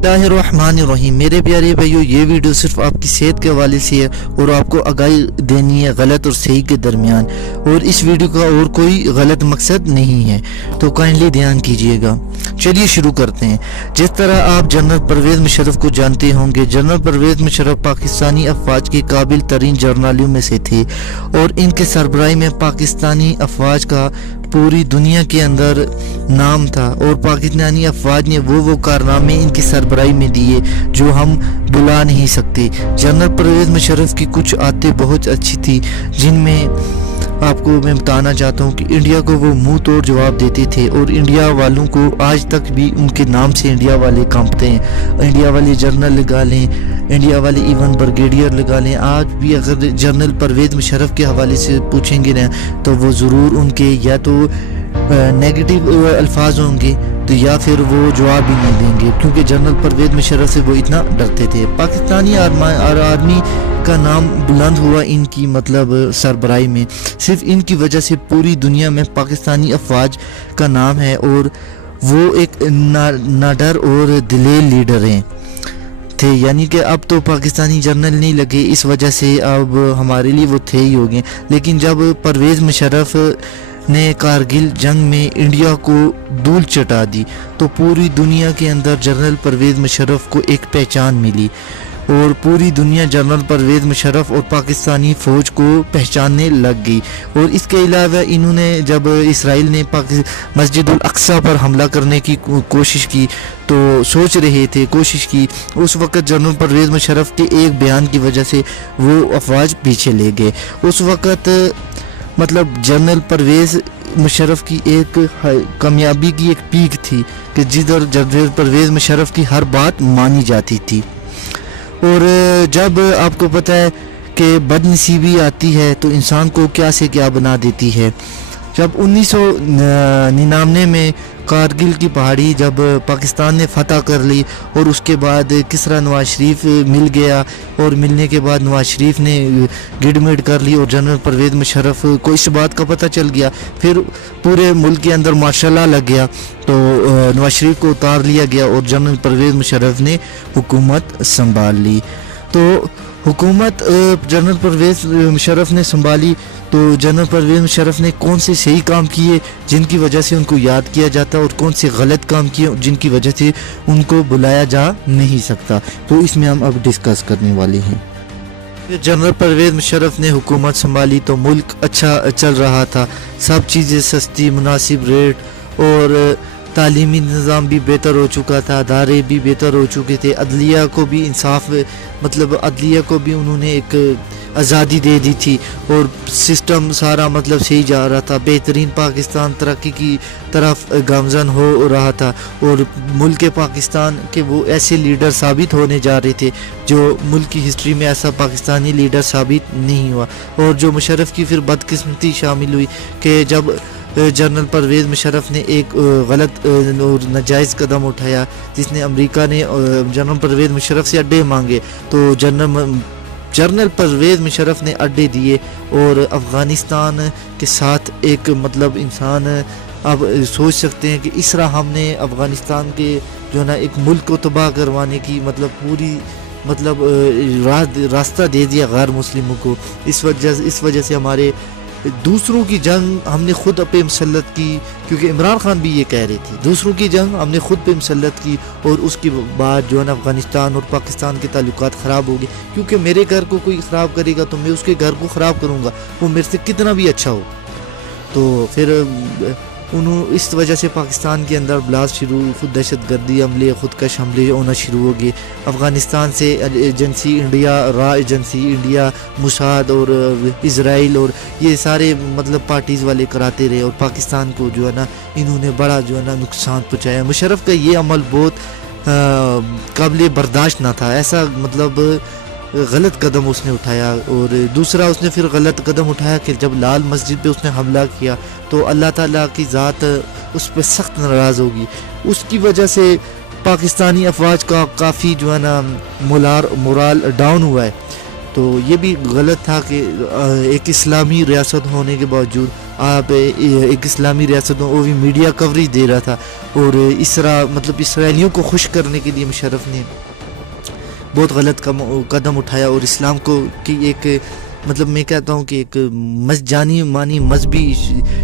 बिस्मिल्लाहिर्रहमानिर्रहीम। मेरे प्यारे भाइयों, ये वीडियो सिर्फ आपकी सेहत के हवाले से है और आपको आगाही देनी है गलत और सही के दरमियान, और इस वीडियो का और कोई गलत मकसद नहीं है, तो काइंडली ध्यान कीजिएगा। चलिए शुरू करते हैं। जिस तरह आप जनरल परवेज़ मुशर्रफ को जानते होंगे, जनरल परवेज़ मुशर्रफ पाकिस्तानी अफवाज के काबिल तरीन जर्नलियों में से थे और इनके सरबराही में पाकिस्तानी अफवाज का पूरी दुनिया के अंदर नाम था, और पाकिस्तानी अफवाज ने वो कारनामे इनकी सरबराही में दिए जो हम भुला नहीं सकते। जनरल परवेज़ मुशर्रफ की कुछ आदतें बहुत अच्छी थी, जिनमें आपको मैं बताना चाहता हूँ कि इंडिया को वो मुंह तोड़ जवाब देते थे, और इंडिया वालों को आज तक भी उनके नाम से इंडिया वाले कांपते हैं। इंडिया वाले जर्नल लगा लें, इंडिया वाले इवन ब्रिगेडियर लगा लें, आज भी अगर जनरल परवेज़ मुशर्रफ के हवाले से पूछेंगे ना तो वो ज़रूर उनके या तो नेगेटिव अल्फाज होंगे तो या फिर वो जवाब भी नहीं देंगे, क्योंकि जनरल परवेज़ मुशर्रफ से वो इतना डरते थे। पाकिस्तानी आर्मी का नाम बुलंद हुआ इनकी सरबराही में, सिर्फ इनकी वजह से पूरी दुनिया में पाकिस्तानी अफवाज का नाम है, और वो एक नाडर और दिलेर लीडर हैं थे। यानी कि अब तो पाकिस्तानी जर्नल नहीं लगे, इस वजह से अब हमारे लिए वो थे ही हो गए। लेकिन जब परवेज़ मुशर्रफ ने कारगिल जंग में इंडिया को धूल चटा दी तो पूरी दुनिया के अंदर जनरल परवेज़ मुशर्रफ को एक पहचान मिली, और पूरी दुनिया जनरल परवेज़ मुशर्रफ और पाकिस्तानी फ़ौज को पहचानने लग गई। और इसके अलावा इन्होंने जब इसराइल ने मस्जिद उल अक्सा पर हमला करने की कोशिश की तो कोशिश की, उस वक्त जनरल परवेज़ मुशर्रफ के एक बयान की वजह से वो अफवाज पीछे ले गए। उस वक्त जनरल परवेज़ मुशर्रफ की एक कामयाबी की एक पीक थी कि जिधर जनरल परवेज़ मुशर्रफ की हर बात मानी जाती थी। और जब आपको पता है कि बदनसीबी आती है तो इंसान को क्या से क्या बना देती है। जब 1999 में कारगिल की पहाड़ी जब पाकिस्तान ने फतह कर ली और उसके बाद किसरा नवाज शरीफ मिल गया, और मिलने के बाद नवाज शरीफ ने गिड़मिड़ कर ली और जनरल परवेज़ मुशर्रफ को इस बात का पता चल गया, फिर पूरे मुल्क के अंदर मार्शल लॉ लग गया, तो नवाज शरीफ को उतार लिया गया और जनरल परवेज़ मुशर्रफ ने हुकूमत संभाल ली। तो हुकूमत जनरल परवेज़ मुशर्रफ ने संभाली, तो जनरल परवेज़ मुशर्रफ ने कौन से सही काम किए जिनकी वजह से उनको याद किया जाता, और कौन से गलत काम किए जिनकी वजह से उनको बुलाया जा नहीं सकता, तो इसमें हम अब डिस्कस करने वाले हैं। जनरल परवेज़ मुशर्रफ ने हुकूमत संभाली तो मुल्क अच्छा चल रहा था, सब चीज़ें सस्ती, मुनासिब रेट, और तालीमी निज़ाम भी बेहतर हो चुका था, अदारे भी बेहतर हो चुके थे, अदलिया को भी इंसाफ अदलिया को भी उन्होंने एक आज़ादी दे दी थी, और सिस्टम सारा सही जा रहा था। बेहतरीन पाकिस्तान तरक्की की तरफ गामजन हो रहा था, और मुल्क पाकिस्तान के वो ऐसे लीडर साबित होने जा रहे थे जो मुल्क की हिस्ट्री में ऐसा पाकिस्तानी लीडर साबित नहीं हुआ। और जो मुशर्रफ की फिर बदकिस्मती शामिल हुई कि जब जनरल परवेज़ मुशर्रफ ने एक गलत और नाजायज़ कदम उठाया, जिसने अमेरिका ने जनरल परवेज़ मुशर्रफ से अड्डे मांगे, तो जनरल परवेज़ मुशर्रफ ने अड्डे दिए, और अफ़गानिस्तान के साथ एक इंसान अब सोच सकते हैं कि इस तरह हमने अफ़गानिस्तान के एक मुल्क को तबाह करवाने की पूरी रास्ता दे दिया गैर मुस्लिमों को। इस वजह से हमारे दूसरों की जंग हमने खुद पे मुसल्लत की, क्योंकि इमरान खान भी ये कह रहे थे दूसरों की जंग हमने खुद पे मुसल्लत की, और उसके बाद अफ़गानिस्तान और पाकिस्तान के ताल्लुकात ख़राब हो गए, क्योंकि मेरे घर को कोई ख़राब करेगा तो मैं उसके घर को ख़राब करूँगा, वो मेरे से कितना भी अच्छा हो। तो फिर इस वजह से पाकिस्तान के अंदर ब्लास्ट शुरू, खुद दहशतगर्दी हमले, खुदकश हमले होना शुरू हो गए। अफ़गानिस्तान से एजेंसी इंडिया, रा एजेंसी इंडिया, मुसाद और इसराइल और ये सारे पार्टीज़ वाले कराते रहे, और पाकिस्तान को इन्होंने बड़ा नुकसान पहुँचाया। मुशर्रफ का ये अमल बहुत काबिल बर्दाश्त ना था, ऐसा गलत कदम उसने उठाया। और दूसरा उसने फिर गलत कदम उठाया कि जब लाल मस्जिद पे उसने हमला किया तो अल्लाह ताला की ज़ात उस पर सख्त नाराज़ होगी, उसकी वजह से पाकिस्तानी अफवाज का काफ़ी मोराल डाउन हुआ है। तो ये भी गलत था कि एक इस्लामी रियासत होने के बावजूद آپ ایک اسلامی ریاستوں وہ بھی میڈیا کوریج دے رہا تھا، اور اس طرح مطلب اسرائیلیوں کو خوش کرنے کے لیے مشرف نے بہت غلط قدم اٹھایا، اور اسلام کو کی ایک مطلب میں کہتا ہوں کہ ایک جانی مانی مذہبی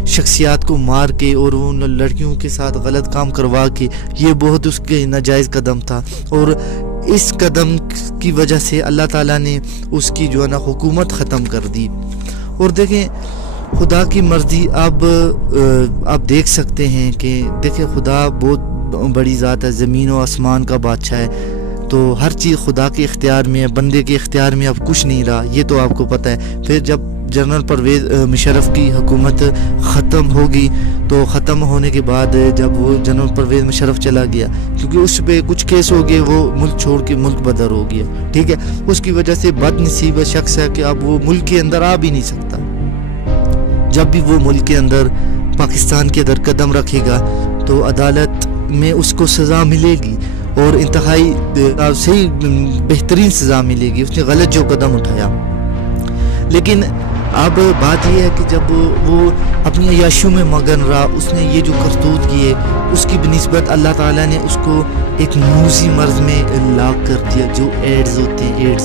شخصیات کو مار کے اور ان لڑکیوں کے ساتھ غلط کام کروا کے، یہ بہت اس کے ناجائز قدم تھا، اور اس قدم کی وجہ سے اللہ تعالیٰ نے اس کی جو ہے نا حکومت ختم کر دی۔ اور دیکھیں خدا کی مرضی، اب آپ دیکھ سکتے ہیں کہ دیکھیں خدا بہت بڑی ذات ہے، زمین و آسمان کا بادشاہ ہے، تو ہر چیز خدا کے اختیار میں ہے، بندے کے اختیار میں اب کچھ نہیں رہا، یہ تو آپ کو پتہ ہے۔ پھر جب جنرل پرویز مشرف کی حکومت ختم ہوگی، تو ختم ہونے کے بعد جب وہ جنرل پرویز مشرف چلا گیا، کیونکہ اس پہ کچھ کیس ہو گئے، وہ ملک چھوڑ کے ملک بدر ہو گیا، ٹھیک ہے، اس کی وجہ سے بد نصیب شخص ہے کہ اب وہ ملک کے اندر آ بھی نہیں سکتا۔ جب بھی وہ ملک کے اندر پاکستان کے اندر قدم رکھے گا تو عدالت میں اس کو سزا ملے گی، اور انتہائی صحیح بہترین سزا ملے گی، اس نے غلط جو قدم اٹھایا۔ لیکن اب بات یہ ہے کہ جب وہ اپنی عیاشیوں میں مگن رہا، اس نے یہ جو کرتوت کیے، اس کی بنسبت اللہ تعالیٰ نے اس کو ایک موذی مرض میں لاک کر دیا، جو ایڈز ہوتے ہیں۔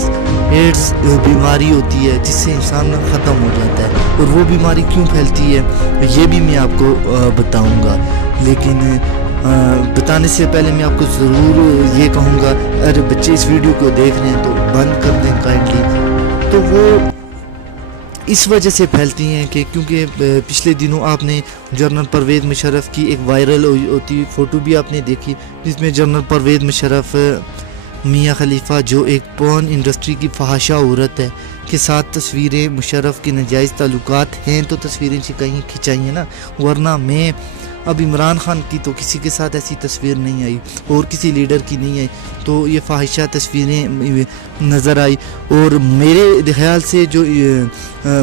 ایڈز بیماری ہوتی ہے جس سے انسان ختم ہو جاتا ہے، اور وہ بیماری کیوں پھیلتی ہے یہ بھی میں آپ کو بتاؤں گا، لیکن بتانے سے پہلے میں آپ کو ضرور یہ کہوں گا، اگر بچے اس ویڈیو کو دیکھ رہے ہیں تو بند کر دیں کائنڈلی۔ تو وہ اس وجہ سے پھیلتی ہیں کہ کیونکہ پچھلے دنوں آپ نے جنرل پرویز مشرف کی ایک وائرل ہوتی فوٹو بھی آپ نے دیکھی، جس میں جنرل پرویز مشرف میاں خلیفہ جو ایک پورن انڈسٹری کی فحاشہ عورت ہے کے ساتھ تصویریں، مشرف کے ناجائز تعلقات ہیں تو تصویریں کہیں کھنچائی ہیں نا، ورنہ میں اب عمران خان کی تو کسی کے ساتھ ایسی تصویر نہیں آئی، اور کسی لیڈر کی نہیں آئی، تو یہ فاحشہ تصویریں نظر آئی۔ اور میرے خیال سے جو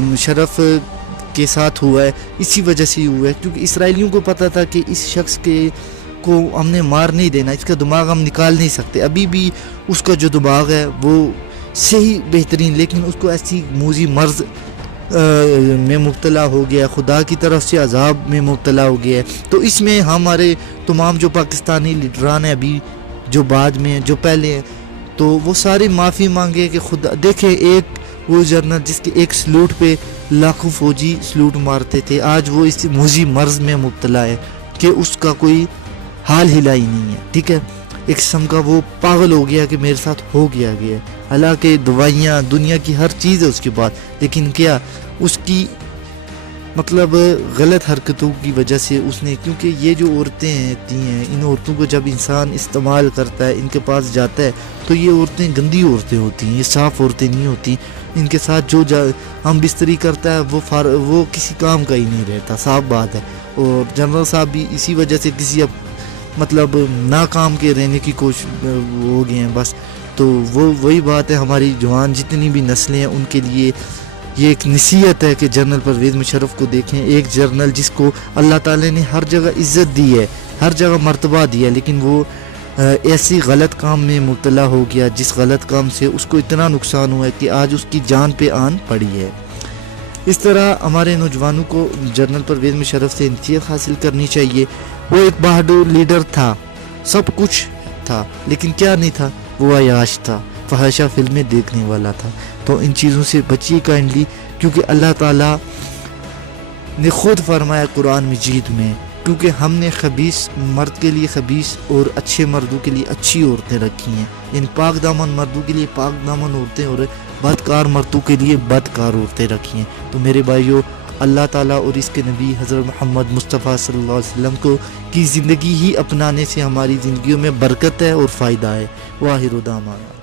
مشرف کے ساتھ ہوا ہے اسی وجہ سے ہوا ہے، کیونکہ اسرائیلیوں کو پتہ تھا کہ اس شخص کو ہم نے مار نہیں دینا، اس کا دماغ ہم نکال نہیں سکتے، ابھی بھی اس کا جو دماغ ہے وہ صحیح بہترین، لیکن اس کو ایسی موذی مرض میں مبتلا ہو گیا، خدا کی طرف سے عذاب میں مبتلا ہو گیا ہے۔ تو اس میں ہمارے تمام جو پاکستانی لیڈران ہیں ابھی، جو بعد میں جو پہلے ہیں، تو وہ سارے معافی مانگے کہ خدا دیکھیں، ایک وہ جنرل جس کے ایک سلوٹ پہ لاکھوں فوجی سلوٹ مارتے تھے، آج وہ اس موذی مرض میں مبتلا ہے کہ اس کا کوئی حال ہلا ہی نہیں ہے، ٹھیک ہے، ایک قسم کا وہ پاگل ہو گیا کہ میرے ساتھ ہو گیا حالانکہ دوائیاں دنیا کی ہر چیز ہے اس کے بعد، لیکن کیا اس کی مطلب غلط حرکتوں کی وجہ سے اس نے، کیونکہ یہ جو عورتیں ہیں ان عورتوں کو جب انسان استعمال کرتا ہے، ان کے پاس جاتا ہے، تو یہ عورتیں گندی عورتیں ہوتی ہیں، یہ صاف عورتیں نہیں ہوتی، ان کے ساتھ جو ہم بستری کرتا ہے وہ کسی کام کا ہی نہیں رہتا، صاف بات ہے۔ اور جنرل صاحب بھی اسی وجہ سے کسی مطلب ناکام کے رہنے کی کوشش ہو گئے ہیں بس۔ تو وہی بات ہے، ہماری جوان جتنی بھی نسلیں ہیں ان کے لیے یہ ایک نصیحت ہے کہ جنرل پرویز مشرف کو دیکھیں، ایک جنرل جس کو اللہ تعالی نے ہر جگہ عزت دی ہے، ہر جگہ مرتبہ دیا، لیکن وہ ایسی غلط کام میں مبتلا ہو گیا جس غلط کام سے اس کو اتنا نقصان ہوا ہے کہ آج اس کی جان پہ آن پڑی ہے۔ اس طرح ہمارے نوجوانوں کو جنرل پرویز مشرف سے نصیحت حاصل کرنی چاہیے۔ وہ ایک بہادر لیڈر تھا، سب کچھ تھا، لیکن کیا نہیں تھا، وہ عیاش تھا، فحاشہ فلمیں دیکھنے والا تھا۔ تو ان چیزوں سے بچیے کائنڈلی، کیونکہ اللہ تعالیٰ نے خود فرمایا قرآن مجید میں، کیونکہ ہم نے خبیث مرد کے لیے خبیث اور اچھے مردوں کے لیے اچھی عورتیں رکھی ہیں، یعنی پاک دامن مردوں کے لیے پاک دامن عورتیں اور بدکار مردوں کے لیے بدکار عورتیں رکھی ہیں۔ تو میرے بھائیوں، اللہ تعالیٰ اور اس کے نبی حضرت محمد مصطفیٰ صلی اللہ علیہ وسلم کی زندگی ہی اپنانے سے ہماری زندگیوں میں برکت ہے اور فائدہ ہے۔ واہر دعوانا